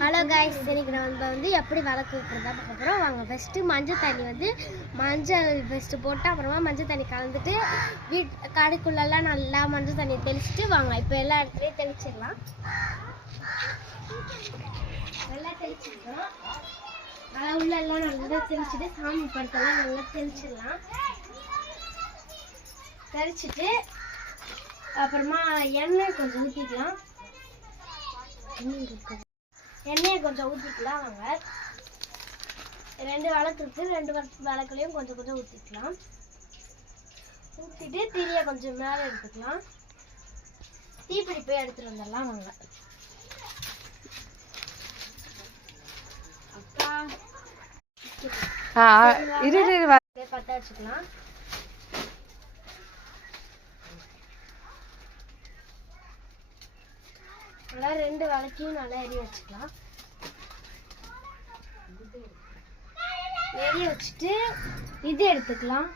Hello guys, இன்னைக்கு நம்ம வந்து எப்படி விளக்கு வைக்கிறதா பார்க்க போகிறோம். வாங்க. ஃபஸ்ட்டு மஞ்சள் தண்ணி வந்து மஞ்சள் ஃபஸ்ட்டு போட்டு அப்புறமா மஞ்சள் தண்ணி கலந்துட்டு கடைக்குள்ளெல்லாம் நல்லா மஞ்சள் தண்ணி தெளிச்சுட்டு வாங்க. இப்போ எல்லா இடத்துலையும் தெளிச்சிடலாம். நல்லா தெளிச்சிருக்கோம். உள்ளெல்லாம் நல்லா தெளிச்சுட்டு சாமி படத்தெல்லாம் நல்லா தெளிச்சிடலாம். தெளிச்சுட்டு அப்புறமா எண்ணெய் கொஞ்சம் ஊற்றிக்கலாம். எண்ணெயை கொஞ்சம் ஊற்றிக்கலாம். வாங்க. 2 விளக்கு இருக்குது. 2 விளக்குலையும் கொஞ்சம் கொஞ்சம் ஊற்றிக்கலாம். ஊற்றிட்டு திரியை கொஞ்சம் மேலே எடுத்துக்கலாம். தீப்பிடி போய் எடுத்துகிட்டு வந்துடலாம். வாங்க. பற்ற வச்சுக்கலாம். நல்லா 2 விளக்கையும் நல்லா எரிய வச்சுக்கலாம். எரிய வச்சுட்டு இது எடுத்துக்கலாம்.